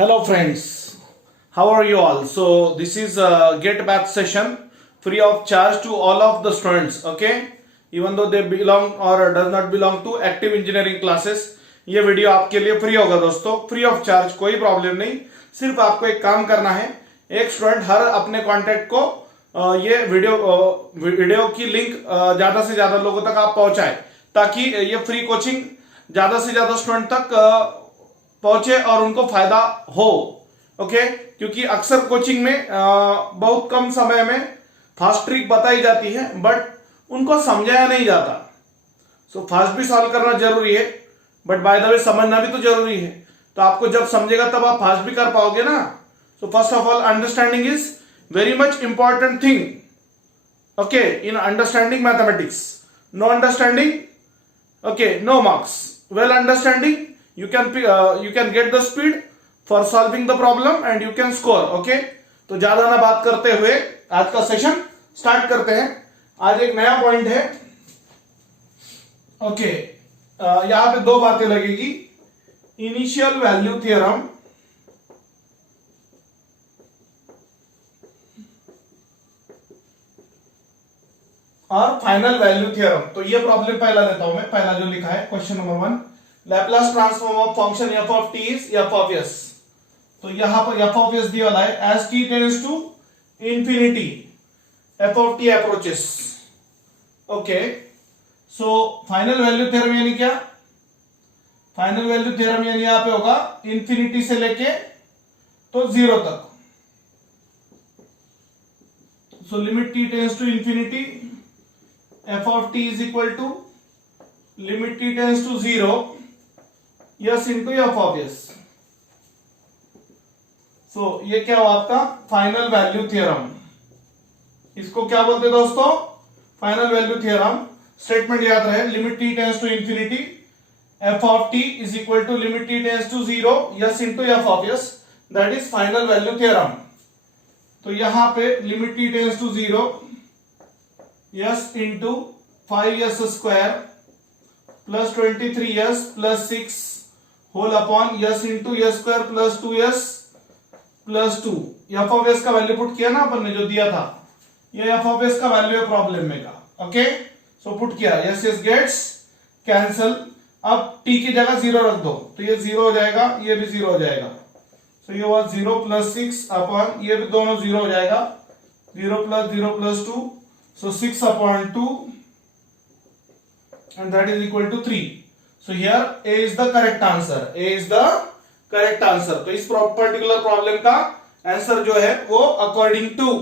Hello friends, how are you all? So this is a get batch session free of charge to all of the students, okay? Even though they belong or does not belong to active engineering classes, ये video आपके लिए free होगा दोस्तों, free of charge, कोई problem नहीं। सिर्फ आपको एक काम करना है, एक स्टूडेंट हर अपने कॉन्टेक्ट को ये वीडियो की लिंक ज्यादा से ज्यादा लोगों तक आप पहुंचाए, ताकि ये फ्री कोचिंग ज्यादा से ज्यादा स्टूडेंट तक पहुंचे और उनको फायदा हो, ओके? क्योंकि अक्सर कोचिंग में बहुत कम समय में फास्ट ट्रिक बताई जाती है, बट उनको समझाया नहीं जाता। सो फास्ट भी सॉल्व करना जरूरी है, बट बाय द वे समझना भी तो जरूरी है। तो आपको जब समझेगा तब आप फास्ट भी कर पाओगे ना। So first of all, understanding is very much important thing, okay, in understanding mathematics. No understanding, okay, no marks. Well understanding, you can get the speed for solving the problem and you can score, okay? तो ज्यादा ना बात करते हुए आज का session start करते हैं। आज एक नया पॉइंट है, ओके? यहां पे दो बातें लगेगी, इनिशियल वैल्यू थ्योरम और फाइनल वैल्यू थ्योरम। तो ये प्रॉब्लम पहला लेता हूं मैं, पहला जो लिखा है question number 1, Laplace transform of function f of t is f of s। तो यहां पर f ऑफ s दिया वाला है as t tends to infinity f of t approaches, okay? So final value theorem यानी क्या? फाइनल वैल्यू थ्योरम यानी यहां पे होगा इंफिनिटी से लेके तो 0 तक। So limit t tends to infinity f of t is equal to limit t tends to 0 yes into F of s. So ये क्या हुआ आपका फाइनल वैल्यू थ्योरम। इसको क्या बोलते हैं दोस्तों? Final value theorem. स्टेटमेंट याद रहे, limit T tends to infinity F of T is equal to limit T tends to 0 yes into F of S, that is final value theorem. तो यहां पे limit T tends to 0 yes into 5s square plus 23s plus 6 whole upon S into S square plus 2s plus 2। F of S का value put किया ना अपन ने, जो दिया था, ये एफ ऑफ एस का वैल्यू है प्रॉब्लम में का, ओके? सो पुट किया, यस यस गेट्स कैंसल। अब t की जगह 0 रख दो, तो ये 0 हो जाएगा, ये भी 0 हो जाएगा। सो ये हुआ 0 प्लस 6 अपॉन, ये भी दोनों 0 हो जाएगा, 0 plus 2, so 6 upon 2 and that is equal to 3. So here A is the correct answer. A is the correct answer. तो इस पर्टिकुलर प्रॉब्लम का आंसर जो है वो according to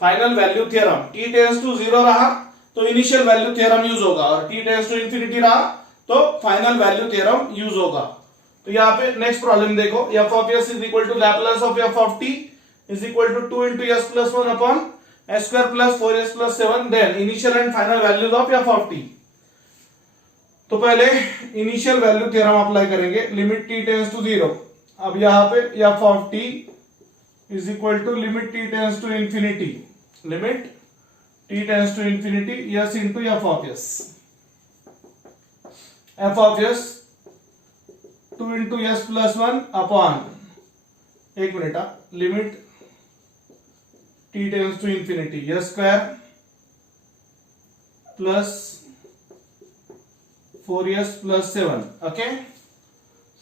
final value theorem, t tends to 0 रहा तो initial value theorem use होगा, और t टेंड्स टू इंफिनिटी रहा तो फाइनल वैल्यू थ्योरम यूज होगा। तो यहाँ पे नेक्स्ट प्रॉब्लम देखो, f of s is equal to Laplace of f of t is equal to 2 into s plus 1 upon s square plus 4s plus 7, then initial and final values of f of t। तो पहले initial value theorem apply करेंगे, limit t tends to 0। अब यहां पे f of t is equal to limit t tends to infinity, limit t tends to infinity s into f of s। f of s 2 into s plus 1 upon, एक minute, limit t tends to infinity yes square plus 4s plus 7, okay?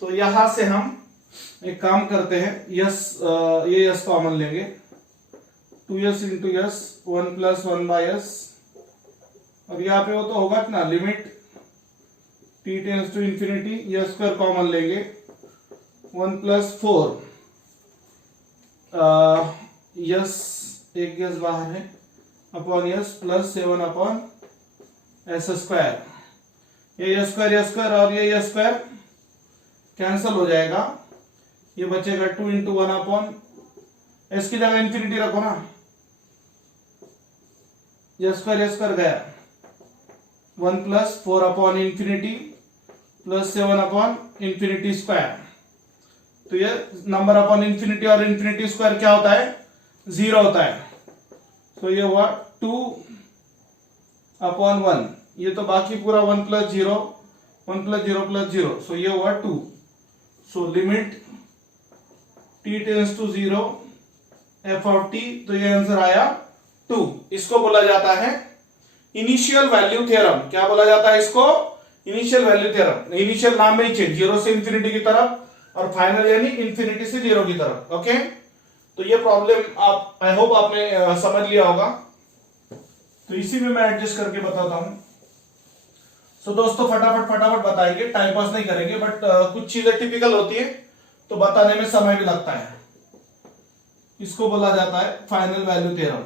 तो यहां से हम एक काम करते हैं, yes ये यस कॉमन लेंगे, 2s into S 1 plus 1 by s। अब यहाँ पे वो तो होगा ना, limit t tends to infinity yes square common लेंगे, 1 प्लस 4 यस, एक यस बाहर है, upon S plus 7 upon s square. ये यस स्क्वायर और ये यस स्क्वायर कैंसल हो जाएगा, ये बचेगा 2 इंटू 1 अपॉन, एस की जगह इंफिनिटी रखो ना, यस स्क्वायर गया, 1 plus 4 upon infinity plus 7 upon infinity square. तो ये नंबर अपॉन इंफिनिटी और इंफिनिटी स्क्वायर क्या होता है? 0 होता है। तो ये हुआ 2 अपॉन 1, ये तो बाकी पूरा 1 प्लस 0 1 प्लस 0 प्लस 0, सो ये हुआ 2। So limit t tends to 0 f of t, तो ये आंसर आया 2। इसको बोला जाता है इनिशियल वैल्यू थ्योरम। क्या बोला जाता है इसको? Initial value theorem. इनिशियल नाम में ही चेंज, 0 से इंफिनिटी की तरफ और फाइनल यानी इंफिनिटी से 0 की तरफ। ओके, तो ये प्रॉब्लम आप, आई होप आपने समझ लिया होगा। तो इसी में मैं एडजस्ट करके बताता हूं। सो दोस्तों फटाफट बताएंगे, टाइम पास नहीं करेंगे, बट कुछ चीजें टिपिकल होती है तो बताने में समय भी लगता है। इसको बोला जाता है final value theorem.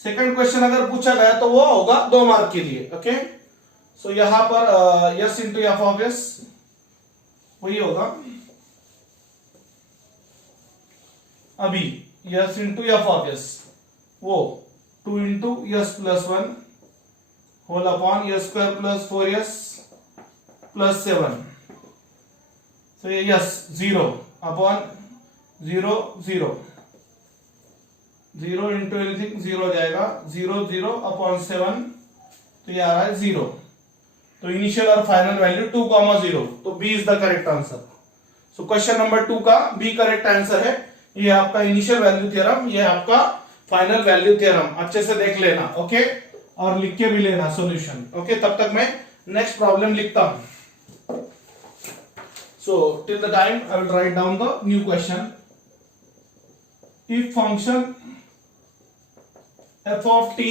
Second question अगर पूछा गया तो वो होगा 2 मार्क के लिए। ओके, सो यहां पर S into F of S वही होगा। अभी S into F of S वो 2 into S plus 1 whole upon S square plus 4s plus 7। तो ये यस 0 अपॉन 0 0 0 इंटू एनीथिंग 0 हो जाएगा, 0 0 अपॉन 7, तो ये आ रहा है 0। तो इनिशियल और फाइनल वैल्यू 2, 0, तो B is the correct answer. So question number 2 का बी करेक्ट आंसर है। ये आपका इनिशियल वैल्यू थ्योरम, ये आपका फाइनल वैल्यू थ्योरम। अच्छे से देख लेना, ओके, और लिख के भी लेना सॉल्यूशन। ओके, तब तक मैं नेक्स्ट प्रॉब्लम लिखता हूं। So till the time I will write down the new question. If function f of t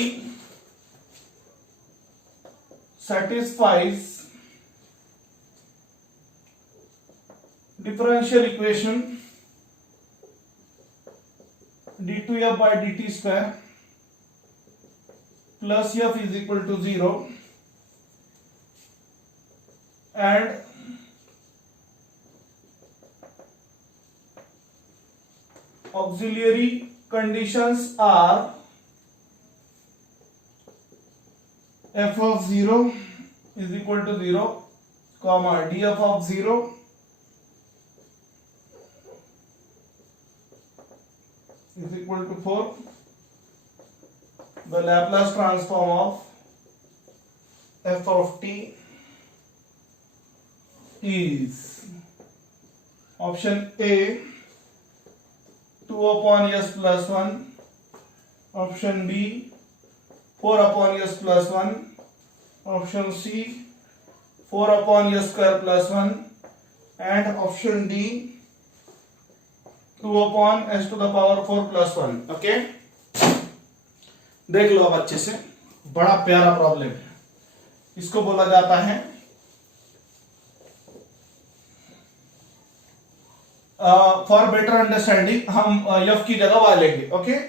satisfies differential equation d2f by dt square plus f is equal to 0 and auxiliary conditions are f of 0 is equal to 0, comma df of 0 is equal to 4. The Laplace transform of f of t is option A 2 upon s plus 1, option B 4 upon s plus 1, option C 4 upon s square plus 1, and option D 2 upon s to the power 4 plus 1. Okay, देख लो अब अच्छे से, बड़ा प्यारा problem है। इसको बोला जाता है फॉर बेटर अंडरस्टैंडिंग हम f की जगह y लेंगे। ओके,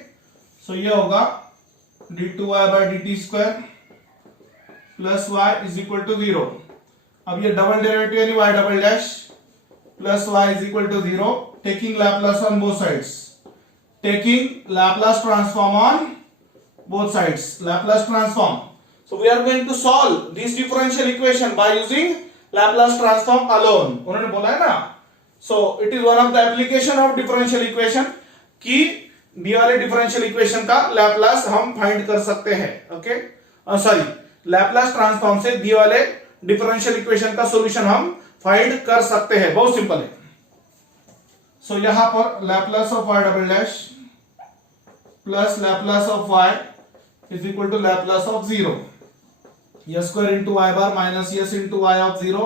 सो ये होगा d2y by dt square plus y is equal to 0। अब ये डबल डेरिवेटिव यानी y double dash plus y is equal to 0, taking Laplace on both sides, taking Laplace transform on both sides, Laplace transform. So we are going to solve this differential equation by using Laplace transform alone. उन्होंने बोला है ना, so it is one of the application of differential equation कि दी वाले differential equation का Laplace हम find कर सकते हैं। ओके, सॉरी, Laplace ट्रांसफॉर्म से दी वाले differential equation का सॉल्यूशन हम फाइंड कर सकते हैं। बहुत सिंपल है। सो यहां पर Laplace of y double dash plus Laplace of y is equal to Laplace of 0, s square into y bar minus s into y of 0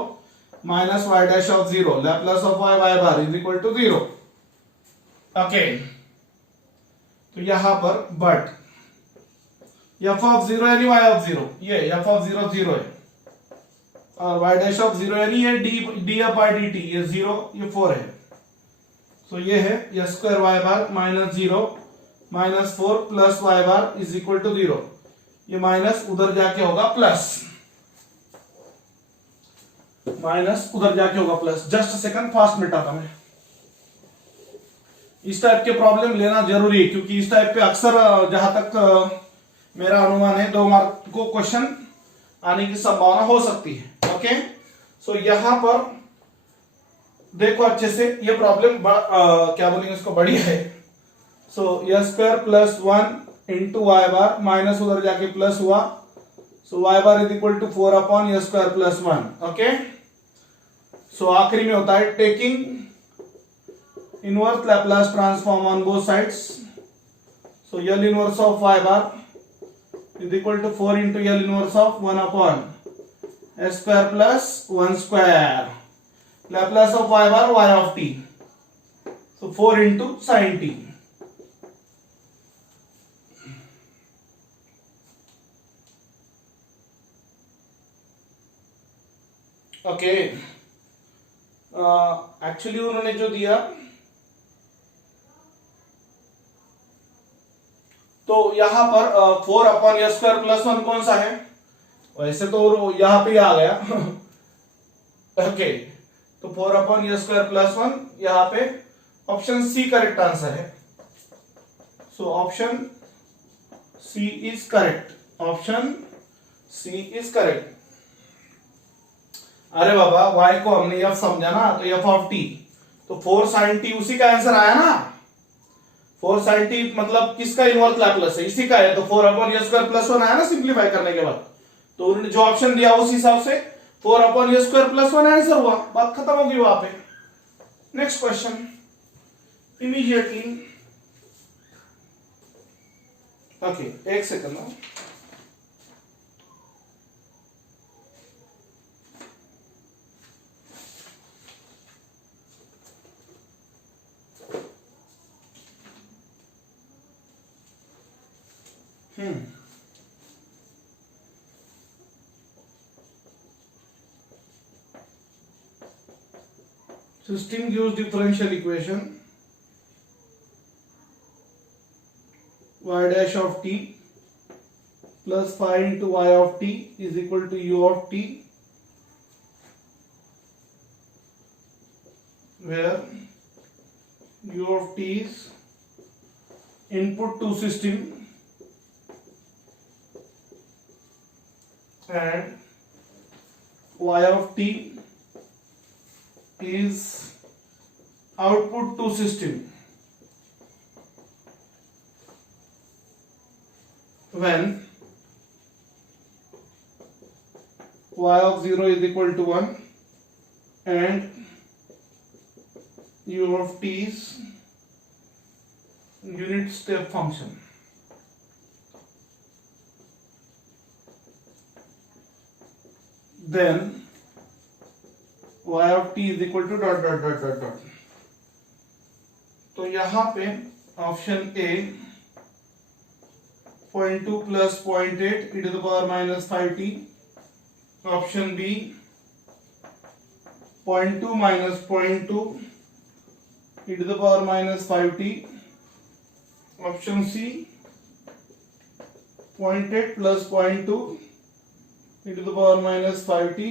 minus y dash of 0, Laplace of y bar is equal to 0. Okay, तो यहां पर but f of 0 यानी y of 0, ये f of 0 0 है, और y dash of 0 यानी ये df by dt, ये 0 ये 4 है। तो ये है s square y bar minus 0 minus 4 plus Y bar is equal to 0, ये माइनस उधर जाके होगा प्लस, माइनस उधर जाके होगा प्लस। जस्ट सेकंड, फास्ट मिटाता मैं। इस टाइप के प्रॉब्लम लेना जरूरी है क्योंकि इस टाइप पे अक्सर जहां तक मेरा अनुमान है 2 मार्क को क्वेश्चन आने की संभावना हो सकती है। ओके, सो यहां पर देखो अच्छे से, ये प्रॉब्लम क्या बोलेंगे इसको, बढ़िया है। So s square plus 1 into Y bar, minus उधर जाके प्लस हुआ, so y bar is equal to 4 upon s square plus 1। Okay, so आखिरी में होता है taking inverse Laplace transform on both sides. So L inverse of y bar is equal to 4 into L inverse of 1 upon s square plus 1 square. Laplace of y bar y of t. So 4 into sin t. Okay actually उन्होंने जो दिया तो यहां पर 4 upon S square plus 1 कौन सा है? वैसे तो यहां पे आ गया ओके तो 4 अपॉन एस स्क्वायर प्लस 1 यहां पे ऑप्शन सी करेक्ट आंसर है. So option C is correct. Option C is correct. अरे बाबा y को हमने f समझा ना तो f ऑफ t तो 4 sin t उसी का आंसर आया ना. 4 sin t मतलब किसका इनवर्स लैप्लास है? इसी का है. तो 4 अपॉन s स्क्वायर प्लस 1 आया ना सिंप्लीफाई करने के बाद. तो उन्होंने जो ऑप्शन दिया उस हिसाब से 4 upon s square plus 1 answer हुआ. बात खत्म होगी वहां पे. Next question immediately. ओके एक second. System gives differential equation y dash of t plus 5 into y of t is equal to u of t, where u of t is input to system and y of t is output to system when y of 0 is equal to 1 and u of t is unit step function. Then y of t is equal to dot dot dot dot dot. तो यहां पे option A 0.2 plus 0.8 e to the power minus 5t. Option B 0.2 minus 0.2 e to the power minus 5t. Option C 0.8 plus 0.2 e to the power minus 5t.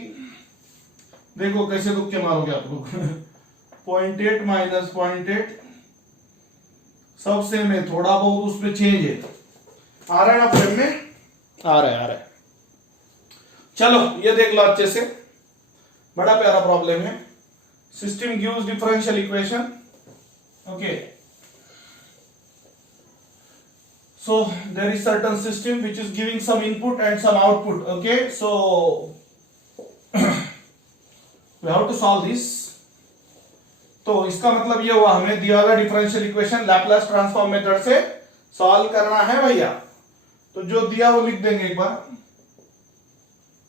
देखो कैसे तुक्के मारोगे आप लोग 0.8 minus 0.8 सब सेम है. थोड़ा बहुत उसमें चेंज है. आ रहा है ना फ्रेम में? आ रहा है. चलो ये देख लो अच्छे से. बड़ा प्यारा प्रॉब्लम है. System gives differential equation. Okay so there is certain system which is giving some input and some output. Okay so we have to solve this. तो इसका मतलब ये हुआ हमें दिया हुआ differential equation Laplace transform method से सॉल्व करना है भैया. तो जो दिया वो लिख देंगे एक बार.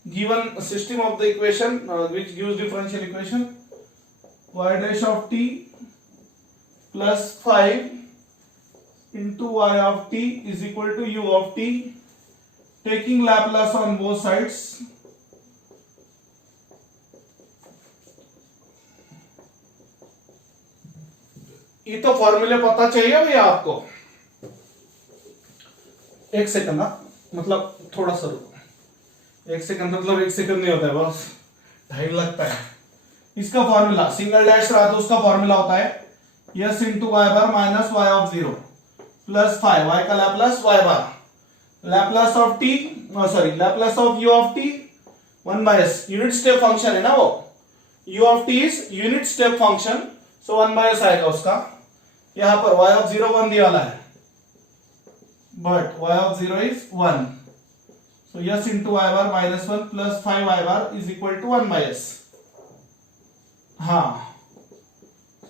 Given system of the equation which gives differential equation y dash of t plus 5 into y of t is equal to u of t, taking Laplace on both sides. ये तो फॉर्मूले पता चाहिए भैया आपको. एक सेकंड ना मतलब थोड़ा सा रुको. एक सेकंड मतलब एक सेकंड नहीं होता है बस टाइम लगता है. इसका फॉर्मूला सिंगल डैश रहा तो उसका फॉर्मूला होता है s into Y bar minus Y of 0 plus 5 y का Laplace y bar. Laplace of t sorry Laplace of u of t 1 by s. Unit step function है ना वो. u of t is unit step function so 1 by s आएगा उसका. यहां पर y of 0 1 दिया वाला है बट y ऑफ 0 इज 1. सो s इंटू y bar minus 1 plus 5 y bar is equal to 1 by s. हाँ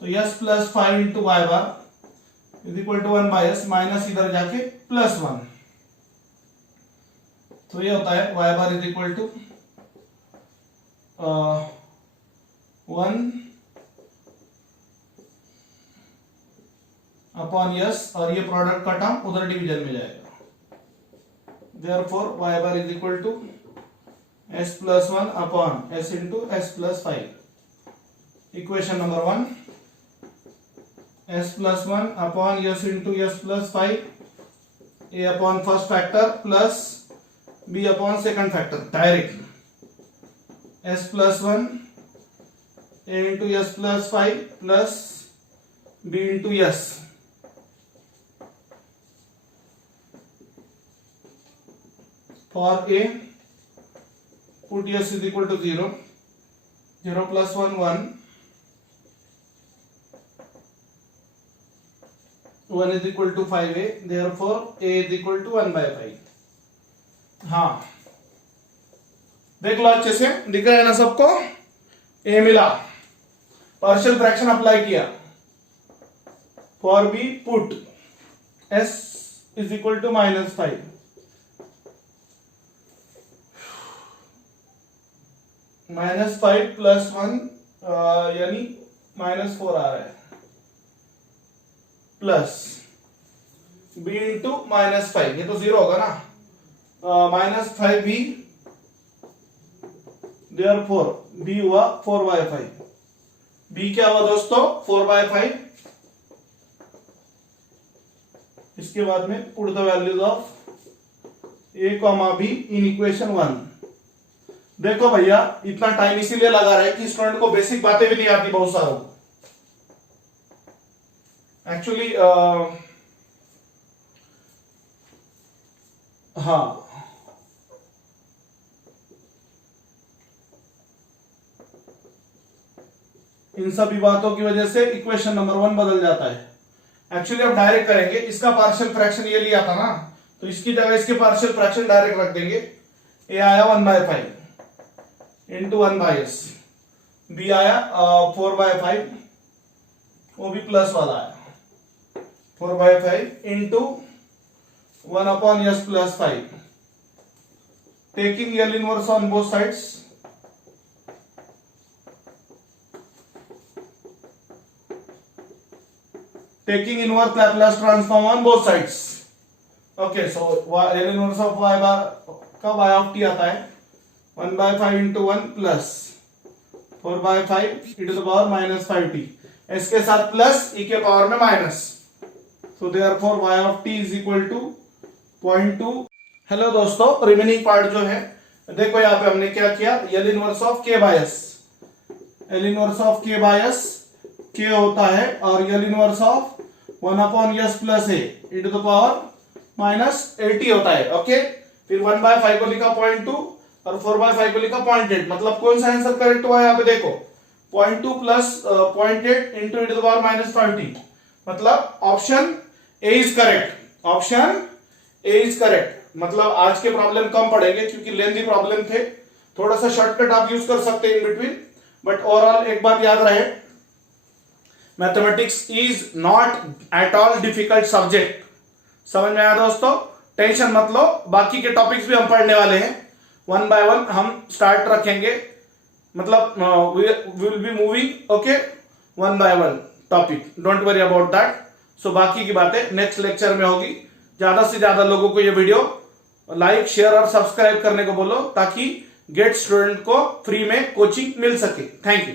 तो S plus 5 into Y bar is equal to 1 by S, minus इधर जाके प्लस 1, तो ये होता है Y bar is equal to 1 upon S, और ये प्रोडक्ट का टर्म उधर डिवीजन में जाएगा। Therefore y bar is equal to s plus 1 upon s into s plus 5. Equation number 1, s plus 1 upon s into s plus 5, a upon first factor plus b upon second factor directly. S plus 1 a into s plus 5 plus b into s. For a, put s is equal to 0, 0 plus 1 1, 1 is equal to 5a, therefore a is equal to 1 by 5। हाँ देख लो अच्छे से, दिख रहा है ना सबको, a मिला, पार्शियल फ्रैक्शन अप्लाई किया, for b put s is equal to -5, -5 plus 1 यानी -4 आ रहा है, प्लस b इंटू -5, ये तो 0 होगा ना, -5b, देयरफॉर b हुआ 4/5, b क्या हुआ दोस्तों 4/5। इसके बाद में put the values of a, b in equation 1। देखो भैया इतना टाइम इसीलिए लगा रहा है कि स्टूडेंट को बेसिक बातें भी नहीं आती बहुत सारों को। एक्चुअली हाँ इन सभी बातों की वजह से इक्वेशन नंबर 1 बदल जाता है। एक्चुअली अब डायरेक्ट करेंगे, इसका पार्शियल फ्रैक्शन ये लिया था ना, तो इसकी जगह इसके पार्शियल फ्रैक्शन डायरेक्ट रख देंगे। ए आया 1/5 इंटू 1 बाय एस, बी आया 4/5, वो भी प्लस वाला आया 4/5 into 1 upon S plus 5, taking L inverse on both sides, taking inverse Laplace transform on both sides. Okay, so L inverse of y bar का y of t आता है 1/5 into 1 plus 4/5 e to the power -5t, इसके साथ plus e के power में minus, so therefore y of t is equal to 0.2। Hello दोस्तों, remaining part जो है देखो, यहाँ पे हमने क्या किया, L inverse of k by s, L inverse of k by s k होता है, और L inverse of 1 upon s plus a e to the power -80 होता है। ओके, फिर 1/5 को लिखा 0.2 और 4/5 को लिखा 0.8, मतलब कौन सा आंसर करेक्ट हुआ यहाँ पे देखो, 0.2 plus 0.8 into e to the power -20, मतलब option A is correct, option A is correct. मतलब आज के प्रॉब्लम कम पड़ेंगे क्योंकि लेंथी प्रॉब्लम थे, थोड़ा सा शॉर्टकट आप यूज कर सकते हैं इन बिटवीन, बट ओवरऑल एक बात याद रहे, mathematics is not at all difficult subject. समझ में आया दोस्तों, टेंशन मत लो, बाकी के टॉपिक्स भी हम पढ़ने वाले हैं, 1 by 1 हम स्टार्ट रखेंगे, मतलब we will be moving okay 1 by 1 topic, don't worry about that. So बाकी की बातें नेक्स्ट लेक्चर में होगी। ज्यादा से ज्यादा लोगों को ये वीडियो लाइक शेयर और सब्सक्राइब करने को बोलो, ताकि गेट स्टूडेंट को फ्री में कोचिंग मिल सके। Thank you.